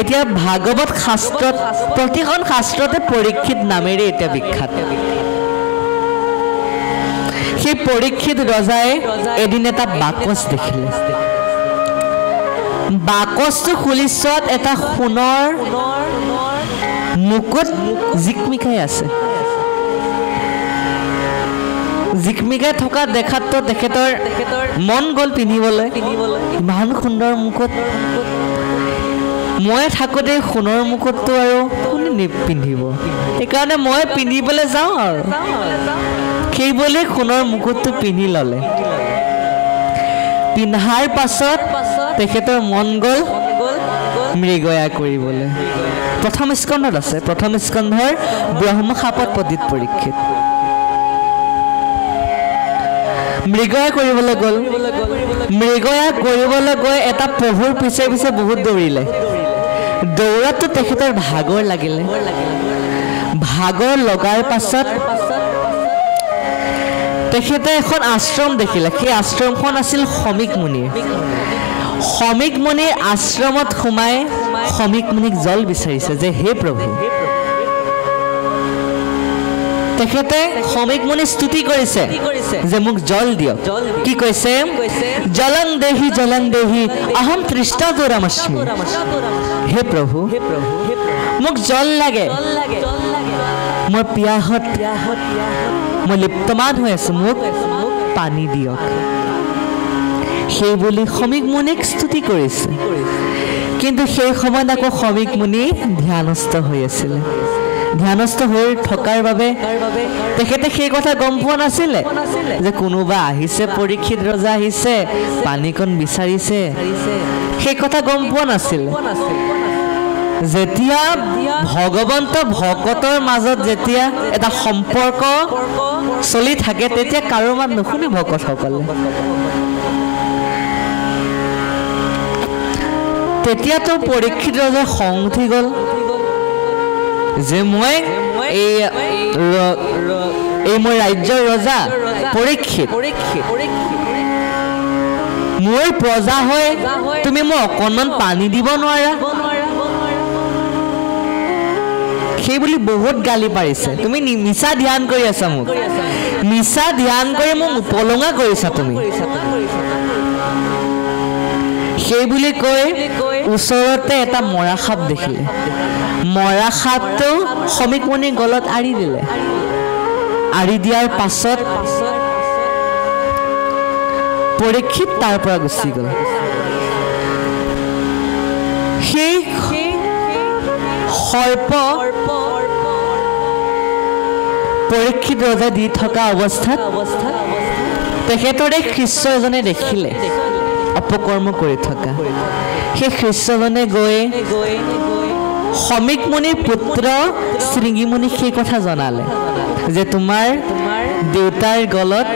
এতিয়া ভাগৱত শাস্ত্ৰত প্ৰতিখন শাস্ত্ৰতে পৰীক্ষিত নামেৰে এতিয়া বিখ্যাত সেই পৰীক্ষিত ৰজাই এদিন এটা বাকচ দেখিলে বাকচটো খুলি চোৱাত এটা সোণৰ মুকুট জিকমিকাই আছে জিকমিকাই থকা দেখাতো তেখেতৰ মন গ'ল পিন্ধিবলৈ ইমান সুন্দৰ মুকুট মই থাকোঁতে সোণৰ মুকুটটো আৰু কোনে নিপিন্ধিব সেইকাৰণে মই পিন্ধিবলৈ যাওঁ আৰু সেইবুলি সোণৰ মুকুটটো পিন্ধি ল'লে পিন্ধাৰ পাছত তেখেতৰ মন গ'ল মৃগয়া কৰিবলৈ প্ৰথম স্কন্ধত আছে প্ৰথম স্কন্ধৰ ব্ৰহ্মশাপত পণ্ডিত পৰীক্ষিত মৃগয়া কৰিবলৈ গ'ল মৃগয়া কৰিবলৈ গৈ এটা প্ৰভুৰ পিছে পিছে বহুত দৌৰিলে দৌৰাটো তেখেতৰ ভাগৰ লাগিলে ভাগৰ লগাৰ পাছত তেখেতে এখন আশ্ৰম দেখিলে সেই আশ্ৰমখন আছিল শমিক মুনিৰ আশ্ৰমত সোমাই শমিক মুনিক জল বিচাৰিছে যে হে প্ৰভু তেখেতে শমিক মুনি স্তুতি কৰিছে যে মোক জল দিয়ক কি কৈছে জলং দেহি অহম তৃষ্ণাতুৰমস্মি হে প্ৰভু মোক জল লাগে মই পিয়াহত মই লিপ্তমান হৈ আছো মোক পানী দিয়ক সেই বুলি শমিক মুনিক স্তুতি কৰিছে কিন্তু সেই সময়ত আকৌ শমিক মুনি ধ্যানস্থ হৈ আছিল ধ্যানস্থ হৈ থকাৰ বাবে তেখেতে সেই কথা গম পোৱা নাছিলে যে কোনোবা আহিছে পৰীক্ষিত ৰজা আহিছে পানীকণ বিচাৰিছে সেই কথা গম পোৱা নাছিলে যেতিয়া ভগৱন্ত ভকতৰ মাজত যেতিয়া এটা সম্পৰ্ক চলি থাকে তেতিয়া কাৰো মাত নুশুনে ভকতসকলে তেতিয়াতো পৰীক্ষিত ৰজাৰ খং উঠি গ'ল যে মই মই ৰাজ্যৰ ৰজা পৰীক্ষিত মোৰ প্ৰজা হৈ তুমি মোক অকণমান পানী দিব নোৱাৰা সেই বুলি বহুত গালি পাৰিছে তুমি মিছা ধ্যান কৰি আছা মোক মিছা ধ্যান কৰি মোক উপলঙা কৰিছা তুমি সেই বুলি কৈ ওচৰতে এটা মৰা সাপ দেখিলে মৰা সাপটো শমিক মুনিৰ গলত আৰি দিলে আৰি দিয়াৰ পাছত পৰীক্ষিত তাৰ পৰা গুচি গ'ল সেই সৰ্প পৰীক্ষিত ৰজা দি থকা অৱস্থাত তেখেতৰে শিষ্য এজনে দেখিলে অপকৰ্ম কৰি থকা সেই শিষ্যজনে গৈ শমিক মুনিৰ পুত্ৰ শৃংগী মুনিক সেই কথা জনালে যে তোমাৰ দেউতাৰ গলত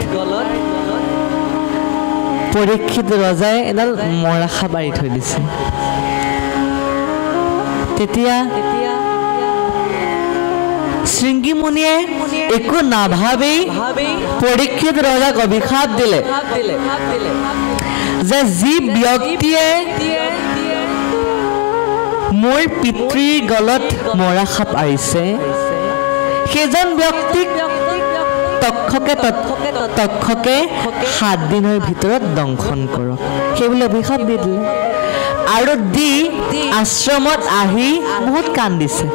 পৰীক্ষিত ৰজাই এডাল মৰা সাপ আৰি থৈ দিছে তেতিয়া শৃংগী মুনিয়ে একো নাভাবেই পৰীক্ষিত ৰজাক অভিশাপ দিলে যে যি ব্যক্তিয়ে মোৰ পিতৃৰ গলত মৰা সাপ আৰিছে সেইজন ব্যক্তিক তক্ষকে 7 দিনৰ ভিতৰত দংশন কৰক সেইবুলি অভিশাপ দি দিলে আৰু দি আশ্ৰমত আহি বহুত কান্দিছে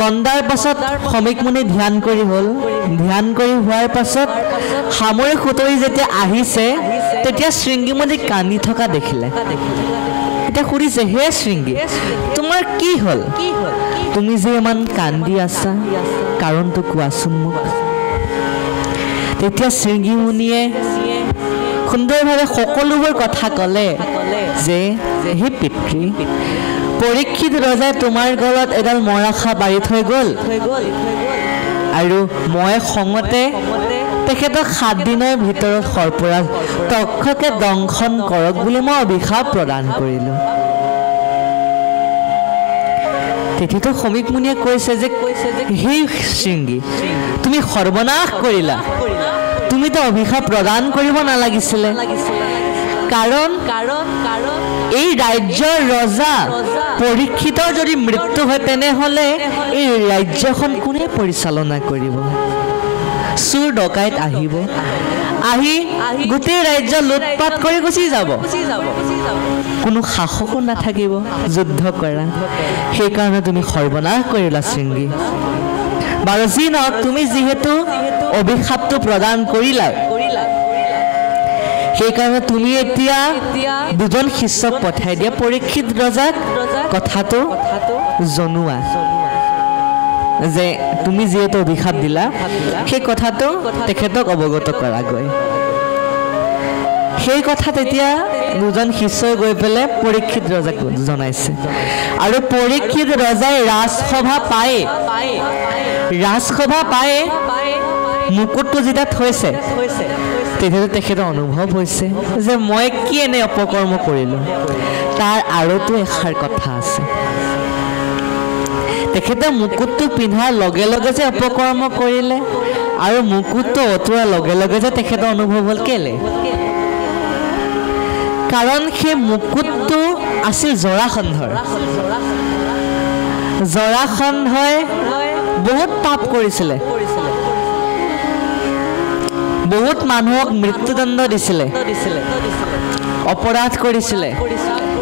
কন্দাৰ পাছত শমিক মুনি ধ্যান কৰি হ'ল ধ্যান কৰি হোৱাৰ পাছত সামৰি খুতৰি যেতিয়া আহিছে তেতিয়া শৃংগী মুনি কান্দি থকা দেখিলে এতিয়া সুধিছে হে শৃংগী তোমাৰ কি হ'ল তুমি যে ইমান কান্দি আছা কাৰণটো কোৱাচোন মোক তেতিয়া শৃংগী মুনিয়ে সুন্দৰভাৱে সকলোবোৰ কথা ক'লে যে হে পিতৃ পৰীক্ষিত ৰজাই তোমাৰ গলত এডাল মৰা সাপ আৰি থৈ গ'ল আৰু মই খঙতে তেখেতক 7 দিনৰ ভিতৰত সৰ্পৰাজ তক্ষকে দংশন কৰক বুলি মই অভিশাপ প্ৰদান কৰিলোঁ তেতিয়াতো শমিক মুনিয়ে কৈছে যে হে শৃংগী তুমি সৰ্বনাশ কৰিলা তুমিতো অভিশাপ প্ৰদান কৰিব নালাগিছিলে কাৰণ এই ৰাজ্যৰ ৰজা পৰীক্ষিতৰ যদি মৃত্যু হয় তেনেহলে এই ৰাজ্যখন কোনে পৰিচালনা কৰিব চুৰ ডকাইত আহিব আহি গোটেই ৰাজ্য লুটপাট কৰি গুচি যাব কোনো শাসকো নাথাকিব যুদ্ধ কৰা সেই কাৰণে তুমি সৰ্বনাশ কৰিলা শৃংগী বাৰু যি নহওক তুমি যিহেতু অভিশাপটো প্ৰদান কৰিলা সেই কাৰণে তুমি এতিয়া দুজন শিষ্যক পঠাই দিয়া পৰীক্ষিত ৰজাক কথাটো জনোৱা যে তুমি যেহেতু অভিশাপ দিলা সেই কথাটো তেখেতক অৱগত কৰাগৈ সেই কথা তেতিয়া দুজন শিষ্যই গৈ পেলাই পৰীক্ষিত ৰজাক জনাইছে আৰু পৰীক্ষিত ৰজাই ৰাজসভা পায়ে মুকুটটো যেতিয়া থৈছে তেতিয়া তেখেতৰ অনুভৱ হৈছে যে মই কি এনে অপকৰ্ম কৰিলোঁ তাৰ আৰতো এষাৰ কথা আছে তেখেতে মুকুটটো পিন্ধাৰ লগে লগে যে অপকৰ্ম কৰিলে আৰু মুকুটটো অতৰাৰ লগে লগে যে তেখেতৰ অনুভৱ হ'ল কেলে কাৰণ সেই মুকুটটো আছিল জৰাসন্ধই বহুত পাপ কৰিছিলে বহুত মানুহক মৃত্যুদণ্ড দিছিলে অপৰাধ কৰিছিলে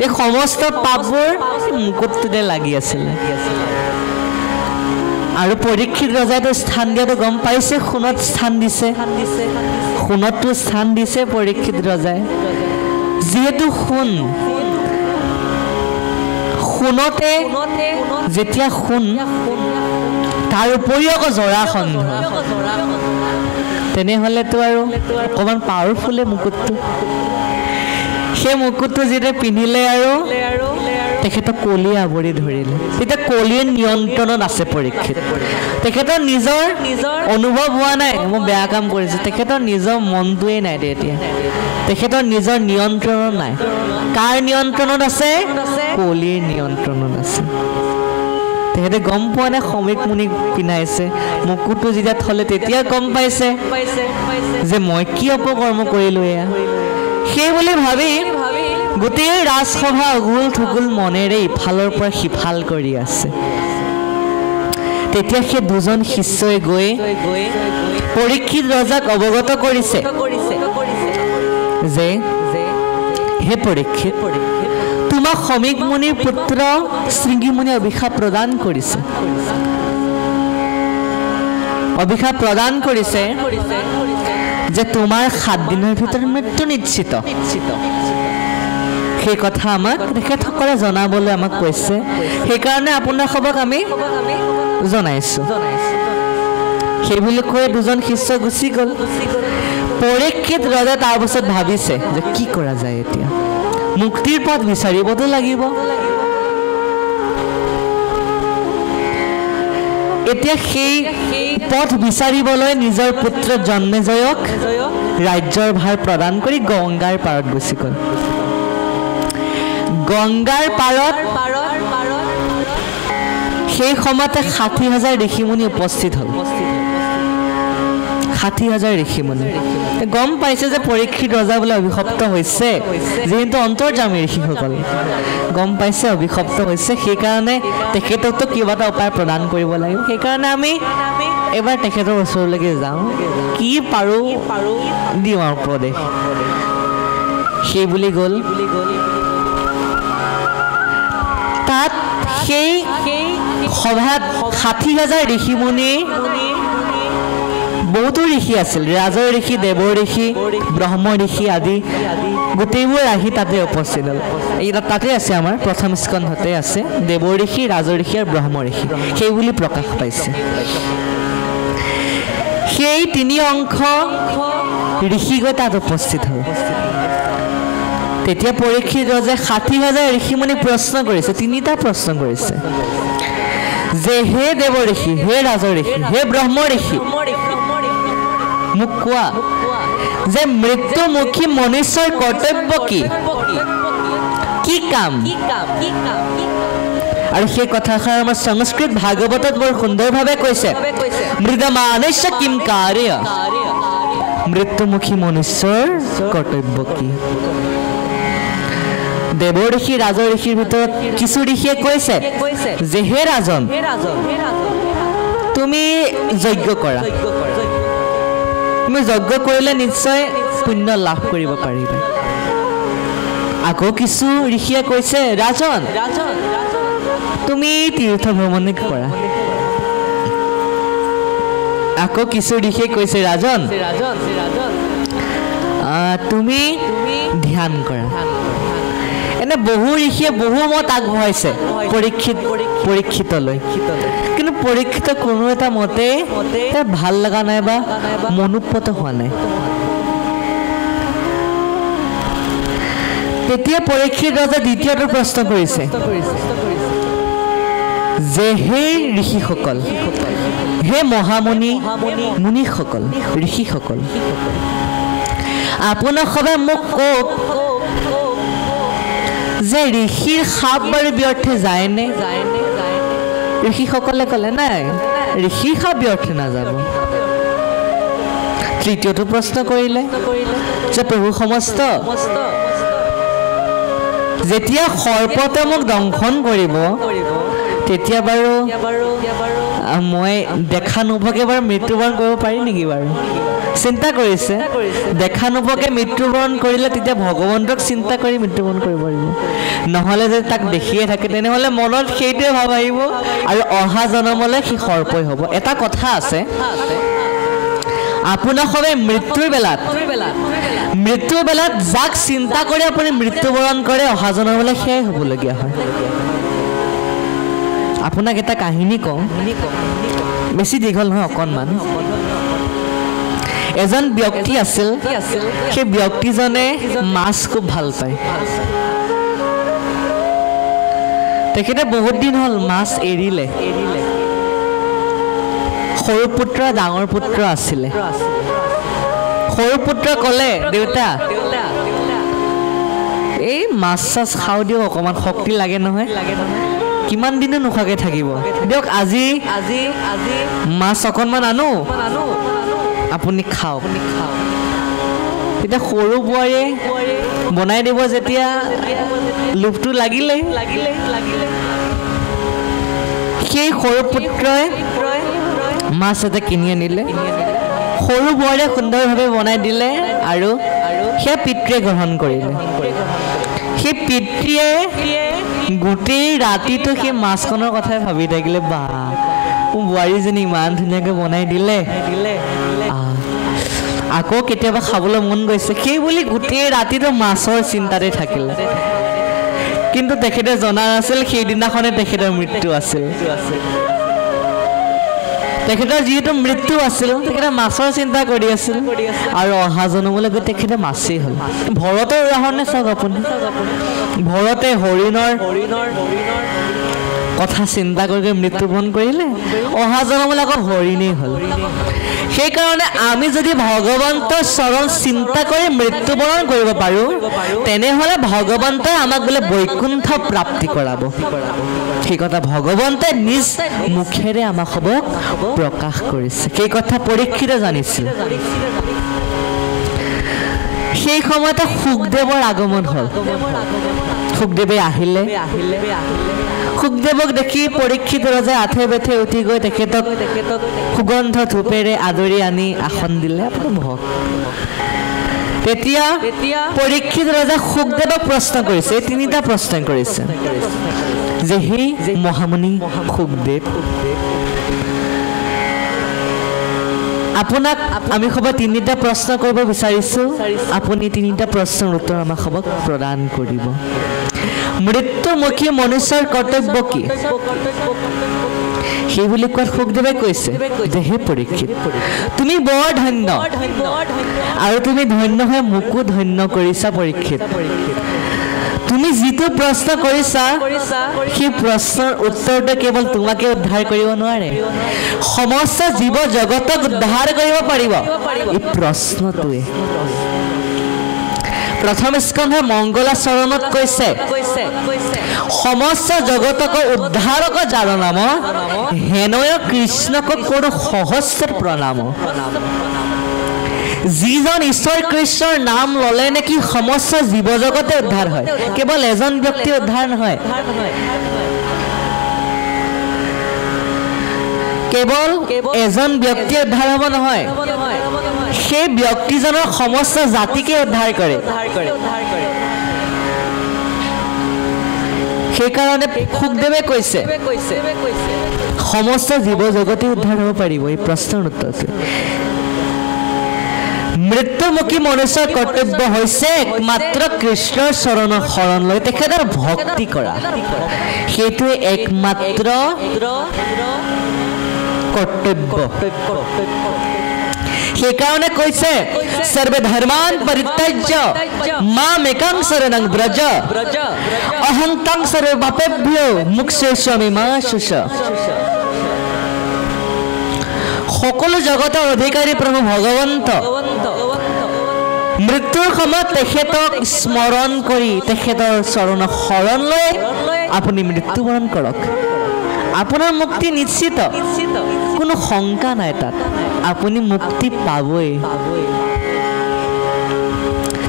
এই সমস্ত পাপবোৰ মুকুটটোতে লাগি আছিলে আৰু পৰীক্ষিত ৰজাইতো স্থান দিয়াটো গম পাইছে সোণত স্থান দিছে সোণতো স্থান দিছে পৰীক্ষিত ৰজাই যেহেতু সোণতে যেতিয়া সোণ তাৰ উপৰিও আকৌ জৰাসন্ধ তেনেহলেতো আৰু অকণমান পাৱাৰফুলে মুকুটটো সেই মুকুটটো যেতিয়া পিন্ধিলে আৰু তেখেতক কলিয়ে আৱৰি ধৰিলে তেতিয়া কলিৰ নিয়ন্ত্ৰণত আছে পৰীক্ষিত তেখেতৰ নিজৰ অনুভৱ হোৱা নাই মই বেয়া কাম কৰিছোঁ তেখেতৰ নিজৰ মনটোৱেই নাই এতিয়া তেখেতৰ নিজৰ নিয়ন্ত্ৰণত নাই কাৰ নিয়ন্ত্ৰণত আছে কলিৰ নিয়ন্ত্ৰণত আছে তেখেতে গম পোৱা নাই সমীক মুনিক পিন্ধাইছে মুকুটটো যেতিয়া থলে তেতিয়া গম পাইছে যে মই কি অপকৰ্ম কৰিলোঁ এয়া সেই বুলি ভাবি গোটেই ৰাজসভা উগুল থুগুল মনেৰে ইফালৰ পৰা সিফাল কৰি আছে তেতিয়া সেই দুজন শিষ্যই গৈ পৰীক্ষিত ৰজাক অৱগত কৰিছে যে হে পৰীক্ষিত তোমাক সমীক মুনিৰ পুত্ৰ শৃংগী মুনিয়ে অভিশাপ প্ৰদান কৰিছে যে তোমাৰ 7 দিনৰ ভিতৰত মৃত্যু নিশ্চিত সেই কথা আমাক তেখেতসকলে জনাবলৈ আমাক কৈছে সেইকাৰণে আপোনাৰ খবৰক আমি জনাইছো সেই বুলি কৈ দুজন শিষ্য গুচি গ'ল পৰীক্ষিত ৰজাই তাৰ পিছত ভাবিছে যে কি কৰা যায় এতিয়া মুক্তিৰ পথ বিচাৰিবতো লাগিব এতিয়া সেই পথ বিচাৰিবলৈ নিজৰ পুত্ৰ জন্মেজয়ক ৰাজ্যৰ ভাৰ প্ৰদান কৰি গংগাৰ পাৰত গুচি গ'ল গংগাৰ পাৰত সেই সময়তে 60,000 ঋষিমুনি উপস্থিত হ'ল 60,000 ঋষিমুনি গম পাইছে যে পৰীক্ষিত ৰজা বোলে অভিশপ্ত হৈছে যিহেতু অন্তৰ্যামী ঋষিসকল গম পাইছে অভিশপ্ত হৈছে সেইকাৰণে তেখেতকতো কিবা এটা উপায় প্ৰদান কৰিব লাগিব সেইকাৰণে আমি এবাৰ তেখেতৰ ওচৰলৈকে যাওঁ কি পাৰোঁ দিওঁ আৰু উপদেশ সেই বুলি গ'ল তাত সেই সভাত 60,000 ঋষিমুনি বহুতো ঋষি আছিল ৰাজৰ ঋষি দেৱৰ ঋষি ব্ৰহ্ম ঋষি আদি গোটেইবোৰ আহি তাতে উপস্থিত হ'ল এই তাতে আছে আমাৰ প্ৰথম স্কন্ধতে আছে দেৱৰ ঋষি ৰাজৰ ঋষি আৰু ব্ৰহ্ম ঋষি সেই বুলি প্ৰকাশ পাইছে সেই 3 অংশ ঋষি গৈ তাত উপস্থিত হ'ল তেতিয়া পৰীক্ষিত ৰজাই 60,000 ঋষিমুনি প্ৰশ্ন কৰিছে 3টা প্ৰশ্ন কৰিছে যে হে দেৱ ঋষি হে ৰাজ ঋষি হে ব্ৰহ্ম ঋষি মোক কোৱা যে মৃত্যুমুখী মনুষ্যৰ কৰ্তব্য কি কাম আৰু সেই কথাষাৰ আমাৰ সংস্কৃত ভাগৱতত বৰ সুন্দৰভাৱে কৈছে মৃদমানস্য কিম কাৰ্য মৃত্যুমুখী মনুষ্যৰ কৰ্তব্য কি দেৱ ঋষি ৰাজ ঋষিৰ ভিতৰত কিছু ঋষিয়ে কৈছে যে হে ৰাজন তুমি যজ্ঞ কৰা তুমি যজ্ঞ কৰিলে নিশ্চয় পুণ্য লাভ কৰিব পাৰিবা আকৌ কিছু ঋষিয়ে কৈছে ৰাজন তুমি তীৰ্থ ভ্ৰমণ কৰা আকৌ কিছু ঋষিয়ে কৈছে ৰাজন তুমি ধ্যান কৰা এনে বহু ঋষিয়ে বহু মত আগবঢ়াইছে পৰীক্ষিতলৈ কিন্তু পৰীক্ষিত কোনো এটা মতে ভাল লগা নাই বা মনোপ্ৰত হোৱা নাই তেতিয়া পৰীক্ষিত ৰজা দ্বিতীয়টো প্ৰশ্ন কৰিছে যে হে ঋষিসকল হে মহামুনি মুনিসকল ঋষিসকল আপোনাক সবে মোক কওক যে ঋষিৰ সাপ বাৰু ব্যৰ্থে যায়নে ঋষিসকলে ক'লে নাই ঋষিৰ সাপ ব্যৰ্থে নাযাব তৃতীয়টো প্ৰশ্ন কৰিলে যে প্ৰভু সমস্ত যেতিয়া সৰ্পতে মোক দংশন কৰিব তেতিয়া বাৰু মই দেখা নোপোৱাকৈ বাৰু মৃত্যুবৰণ কৰিব পাৰি নেকি বাৰু চিন্তা কৰিছে দেখা নোপোৱাকৈ মৃত্যুবৰণ কৰিলে তেতিয়া ভগৱন্তক চিন্তা কৰি মৃত্যুবৰণ কৰিব পাৰিব নহ'লে যদি তাক দেখিয়ে থাকে তেনেহ'লে মনত সেইটোৱে ভাৱ আহিব আৰু অহা জনমলৈ সি সৰ্পই হ'ব এটা কথা আছে আপোনাৰ সদায় মৃত্যুৰ বেলাত যাক চিন্তা কৰি আপুনি মৃত্যুবৰণ কৰে অহা জনমলৈ সেয়াই হ'বলগীয়া হয় আপোনাক এটা কাহিনী কওঁ বেছি দীঘল নহয় অকণমান এজন ব্যক্তি আছিল সেই ব্যক্তিজনে মাছ খুব ভাল পায় তেখেতে বহুত দিন হ'ল মাছ এৰিলে সৰু পুত্ৰ ডাঙৰ পুত্ৰ আছিলে সৰু পুত্ৰ ক'লে দেউতা এই মাছ চাছ খাওঁ দিয়ক অকণমান শক্তি লাগে নহয় কিমান দিনো নোখোৱাকৈ থাকিব দিয়ক আজি মাছ অকণমান আনো আপুনি খাওক তেতিয়া সৰু বোৱাৰীয়ে বনাই দিব যেতিয়া লোভটো লাগিলে সেই সৰু পুত্ৰই মাছ এটা কিনি আনিলে সৰু বোৱাৰীয়ে সুন্দৰভাৱে বনাই দিলে আৰু সেয়া পিতৃয়ে গ্ৰহণ কৰিলে সেই পিতৃয়ে গোটেই ৰাতিটো সেই মাছখনৰ কথাই ভাবি থাকিলে বা বোৱাৰীজনী ইমান ধুনীয়াকৈ বনাই দিলে আকৌ কেতিয়াবা খাবলৈ মন গৈছে সেই বুলি গোটেই ৰাতিটো মাছৰ চিন্তাতে থাকিলে কিন্তু তেখেতে জনা নাছিল সেইদিনাখনে তেখেতৰ মৃত্যু আছিল তেখেতৰ যিহেতু মৃত্যু আছিল তেখেতে মাছৰ চিন্তা কৰি আছিল আৰু অহা জনমলৈ গৈ তেখেতে মাছেই হ'ল ভৰতৰ উদাহৰণে চাওক আপুনি ভৰতে হৰিণৰ কথা চিন্তা কৰি মৃত্যুবৰণ কৰিলে অহা জনমলৈ আকৌ হৰিণেই হ'ল সেইকাৰণে আমি যদি ভগৱন্তৰ চৰণ চিন্তা কৰি মৃত্যুবৰণ কৰিব পাৰোঁ তেনেহ'লে ভগৱন্তই আমাক বোলে বৈকুণ্ঠ প্ৰাপ্তি কৰাব সেই কথা ভগৱন্তে নিজ মুখেৰে আমাক সবক প্ৰকাশ কৰিছে সেই কথা পৰীক্ষিতে জানিছিল সেই সময়তে সুখদেৱৰ আগমন হ'ল সুখদেৱে আহিলে সুখদেৱক দেখি পৰীক্ষিত ৰজাই আঠে বেঠে উঠি গৈ তেখেতক সুগন্ধ ধূপেৰে আদৰি আনি আসন দিলে আপুনি বহক তেতিয়া পৰীক্ষিত ৰজাই সুখদেৱক প্ৰশ্ন কৰিছে তিনিটা প্ৰশ্ন কৰিছে যে হে মহামুনি সুখদেৱ আপোনাক আমি সবাই তিনিটা প্ৰশ্ন কৰিব বিচাৰিছোঁ আপুনি তিনিটা প্ৰশ্নৰ উত্তৰ আমাক সবক প্ৰদান কৰিব মৃত্যুমুখী মনুষ্যৰ কৰ্তব্য কি সেই বুলি কোৱাত সুখদেৱে কৈছে যে হে পৰীক্ষিত তুমি বৰ ধন্য আৰু তুমি ধন্য হৈ মোকো ধন্য কৰিছা পৰীক্ষিত তুমি যিটো প্ৰশ্ন কৰিছা সেই প্ৰশ্নৰ উত্তৰটো কেৱল তোমাকে উদ্ধাৰ কৰিব নোৱাৰে সমস্ত জীৱ জগতক উদ্ধাৰ কৰিব পাৰিব এই প্ৰশ্নটোৱে প্ৰথম স্কন্ধ মংগলাচৰণত কৈছে সমস্ত জগতক উদ্ধাৰক যাৰ নাম হেনয় কৃষ্ণক কৰো সহস্ৰ প্ৰণাম যিজন ঈশ্বৰ কৃষ্ণৰ নাম ললে নেকি সমস্ত জীৱ জগতে উদ্ধাৰ হয় কেৱল এজন ব্যক্তি উদ্ধাৰ নহয় কেৱল এজন ব্যক্তি উদ্ধাৰ হ'ব নহয় সেই ব্যক্তিজনৰ সমস্ত জাতিকে উদ্ধাৰ কৰে সেইকাৰণে সুখদেৱে কৈছে সমস্ত জীৱ জগতে উদ্ধাৰ হ'ব পাৰিব এই প্ৰশ্নৰ উত্তৰ আছে মৃত্যুমুখী মনুষ্যৰ কৰ্তব্য হৈছে একমাত্ৰ কৃষ্ণৰ চৰণৰ শৰণ লৈ তেখেতৰ ভক্তি কৰা সেইটোৱে একমাত্ৰ কৰ্তব্য সেইকাৰণে কৈছে সৰ্বে ধৰ্মান পৰিত্যাজ্য মামেকং শৰণং ব্ৰজ অহং তং সৰ্বপাপেভ্যো মুক্ষ্যস্যামি মা শুচ সকলো জগতৰ অধিকাৰী প্ৰভু ভগৱন্ত মৃত্যুৰ সময়ত তেখেতক স্মৰণ কৰি তেখেতৰ চৰণৰ শৰণ লৈ আপুনি মৃত্যুবৰণ কৰক আপোনাৰ মুক্তি নিশ্চিত কোনো শংকা নাই তাত আপুনি মুক্তি পাবই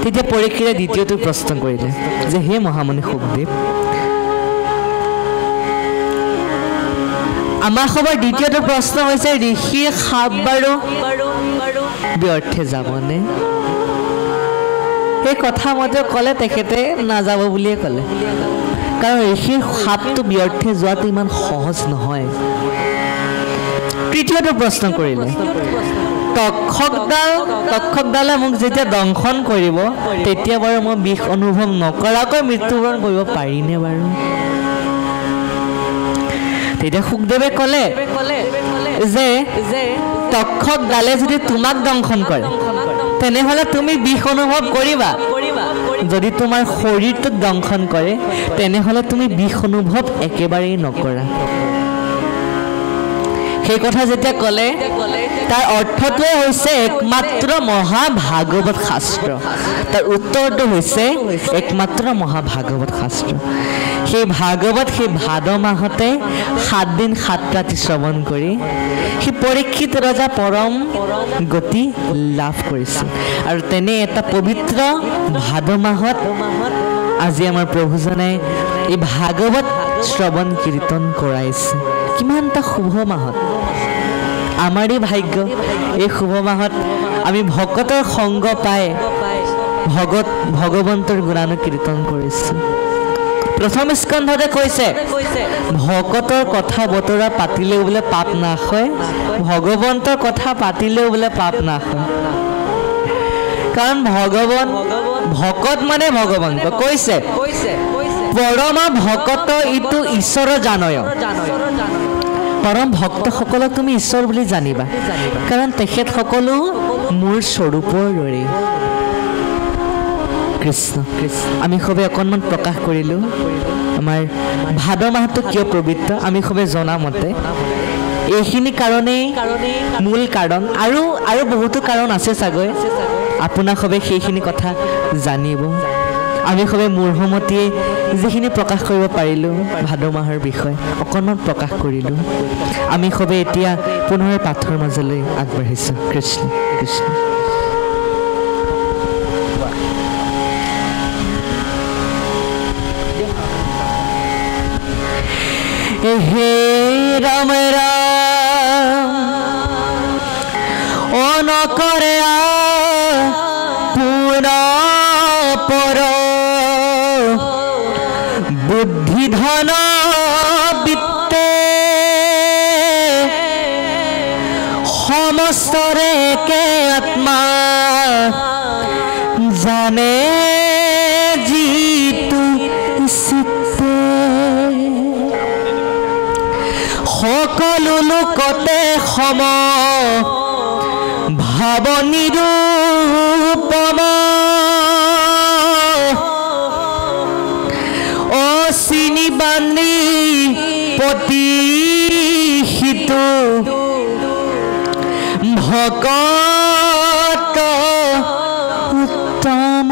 তেতিয়া পৰীক্ষাৰে দ্বিতীয়টো প্ৰশ্ন কৰিলে যে হে মহামুনি সুখদেৱ আমাৰ সবৰ দ্বিতীয়টো প্ৰশ্ন হৈছে ঋষিৰ সাপ বাৰু ব্যৰ্থে যাবনে সেই কথা মতে ক'লে তেখেতে নাযাব বুলিয়ে ক'লে কাৰণ ঋষিৰ সাপটো ব্যৰ্থে যোৱাটো ইমান সহজ নহয় তৃতীয়টো প্ৰশ্ন কৰিলে তক্ষকডালে মোক যেতিয়া দংশন কৰিব তেতিয়া বাৰু মই বিষ অনুভৱ নকৰাকৈ মৃত্যুবৰণ কৰিব পাৰিনে বাৰু তেতিয়া সুখদেৱে ক'লে যে তক্ষকডালে যদি তোমাক দংশন কৰে তেনেহ'লে তুমি বিষ অনুভৱ কৰিবা যদি তোমাৰ শৰীৰটোক দংশন কৰে তেনেহ'লে তুমি বিষ অনুভৱ একেবাৰেই নকৰা সেই কথা যেতিয়া ক'লে তাৰ অৰ্থটোৱে হৈছে একমাত্ৰ মহাভাগৱত শাস্ত্ৰ তাৰ উত্তৰটো হৈছে একমাত্ৰ মহাভাগৱত শাস্ত্ৰ সেই ভাগৱত সেই ভাদ মাহতে 7 দিন 7 ৰাতি শ্ৰৱণ কৰি সেই পৰীক্ষিত ৰজা পৰম গতি লাভ কৰিছিল আৰু তেনে এটা পবিত্ৰ ভাদ মাহত আজি আমাৰ প্ৰভুজনে এই ভাগৱত শ্ৰৱণ কীৰ্তন কৰাইছে কিমান এটা শুভ মাহত আমাৰেই ভাগ্য এই শুভ মাহত আমি ভকতৰ সংগ পাই ভগৱন্তৰ গুণানুকীৰ্তন কৰিছোঁ প্ৰথম স্কন্ধতে কৈছে ভকতৰ কথা বতৰা পাতিলেও বোলে পাপ নাশ হয় ভগৱন্তৰ কথা পাতিলেও বোলে পাপ নাশ হয় কাৰণ ভকত মানে ভগৱন্ত কৈছে পৰমা ভকত ইটো ঈশ্বৰ জানয় পৰম ভক্তসকলক তুমি ঈশ্বৰ বুলি জানিবা কাৰণ তেখেত সকলো মোৰ স্বৰূপৰ দৰে কৃষ্ণ আমি সবে অকণমান প্ৰকাশ কৰিলোঁ আমাৰ ভাদ মাহটো কিয় পবিত্ৰ আমি সবে জনা মতে এইখিনি কাৰণেই মূল কাৰণ আৰু বহুতো কাৰণ আছে চাগৈ আপোনাক সবে সেইখিনি কথা জানিব আমি সবে মূৰ্হমতীয়ে যিখিনি প্ৰকাশ কৰিব পাৰিলোঁ ভাদ মাহৰ বিষয়ে অকণমান প্ৰকাশ কৰিলোঁ আমি সবে এতিয়া পুনৰ পাঠৰ মাজলৈ আগবাঢ়িছোঁ কৃষ্ণ কৃষ্ণ হে ৰাম ৰাম অনকৰে পুৰা পৰ বুদ্ধি ধন বিত্তে সমস্তৰে কে আত্মা জানে যিটো চিত্তে সকলো লোকতে সম ভাৱ নিৰূপম অচিনি বাণী প্ৰতিহিত ভকত উত্তম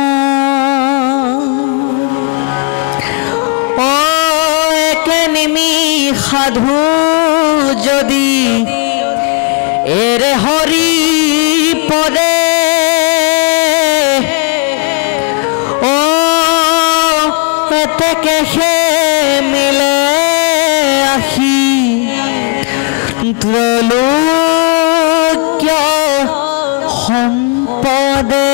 একে নিমি সাধু যদি এৰে হৰি পদে কেহে মিলে আহি ত্ৰৈলোক্য সম্পদে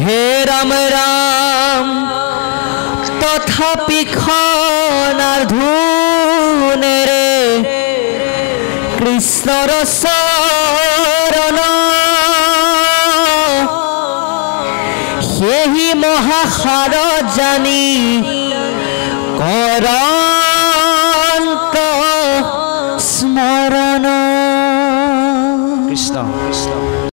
হে ৰাম ৰাম তথাপি ক্ষণাৰ্ধুনেৰে কৃষ্ণৰ চৰণ সেহি মহাসাৰ জানি কৰ